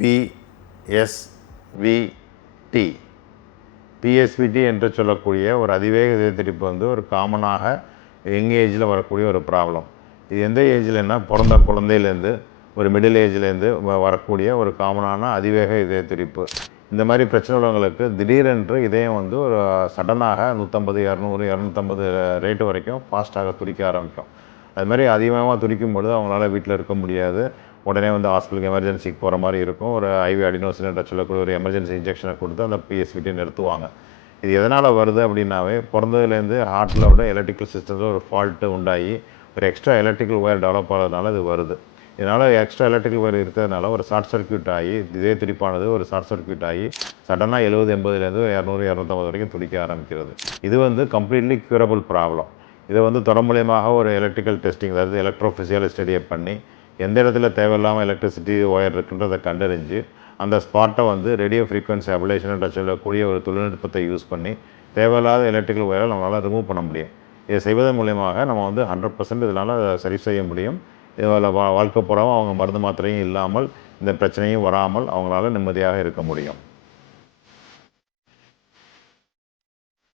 PSVT. PSVT என்று சொல்லக்கூடிய ஒரு அதிவேக இதயத்துடிப்பு வந்து ஒரு காமனாக யங் ஏஜில் வரக்கூடிய ஒரு ப்ராப்ளம். இது எந்த ஏஜ்லன்னா பிறந்த குழந்தையிலேருந்து ஒரு மிடில் ஏஜ்லேருந்து வரக்கூடிய ஒரு காமனான அதிவேக இதயத்துடிப்பு. இந்த மாதிரி பிரச்சனை உள்ளவங்களுக்கு திடீரென்று இதயம் வந்து ஒரு சடனாக 150, 200, 250 ரேட்டு வரைக்கும் ஃபாஸ்ட்டாக துடிக்க ஆரம்பிக்கும். அது மாதிரி அதிகமாக துடிக்கும்பொழுது அவங்களால வீட்டில் இருக்க முடியாது. உடனே வந்து ஹாஸ்பிட்டலுக்கு எமர்ஜென்சிக்கு போகிற மாதிரி இருக்கும். ஒரு ஐவி அடினோசின் என்ற சொல்லக்கூடிய ஒரு எமர்ஜென்சி இன்ஜெக்ஷனை கொடுத்து அந்த PSVT நிறுத்துவாங்க. இது எதனால் வருது அப்படின்னாவே பிறந்ததுலேருந்து ஹார்ட்டில் விட எலக்ட்ரிக்கல் சிஸ்டத்தில் ஒரு ஃபால்ட்டு உண்டாகி ஒரு எக்ஸ்ட்ரா எலக்ட்ரிக்கல் ஒயர் டெவலப் ஆகிறதுனால இது வருது. இதனால் எக்ஸ்ட்ரா எலக்ட்ரிக்கல் ஒயர் இருக்கிறதுனால ஒரு ஷார்ட் சர்க்யூட் ஆகி இதய துடிப்பானது ஒரு ஷார்ட் சர்க்யூட் ஆகி சடனாக 70, 80லேருந்து 200, 250 வரைக்கும் துடிக்க ஆரம்பிக்கிறது. இது வந்து கம்ப்ளீட்லி க்யூரபிள் ப்ராப்ளம். இதை வந்து தொடர் மூலியமாக ஒரு எலக்ட்ரிக்கல் டெஸ்டிங், அதாவது எலக்ட்ரோஃபிசியாலஜி ஸ்டடியை பண்ணி எந்த இடத்துல தேவையில்லாமல் எலக்ட்ரிசிட்டி ஒயர் இருக்குன்றதை கண்டறிஞ்சு அந்த ஸ்பாட்டை வந்து ரேடியோ ஃப்ரீக்வன்சி அப்ளேஷன் என்ற சொல்லக்கூடிய ஒரு தொழில்நுட்பத்தை யூஸ் பண்ணி தேவையில்லாத எலக்ட்ரிக்கல் ஒயரை நம்மளால் ரிமூவ் பண்ண முடியும். இதை செய்வதன் மூலியமாக நம்ம வந்து 100% இதனால் சரி செய்ய முடியும். இதில் வாழ்க்கை பூராவும் அவங்க மருந்து மாத்திரையும் இல்லாமல் இந்த பிரச்சனையும் வராமல் அவங்களால நிம்மதியாக இருக்க முடியும்.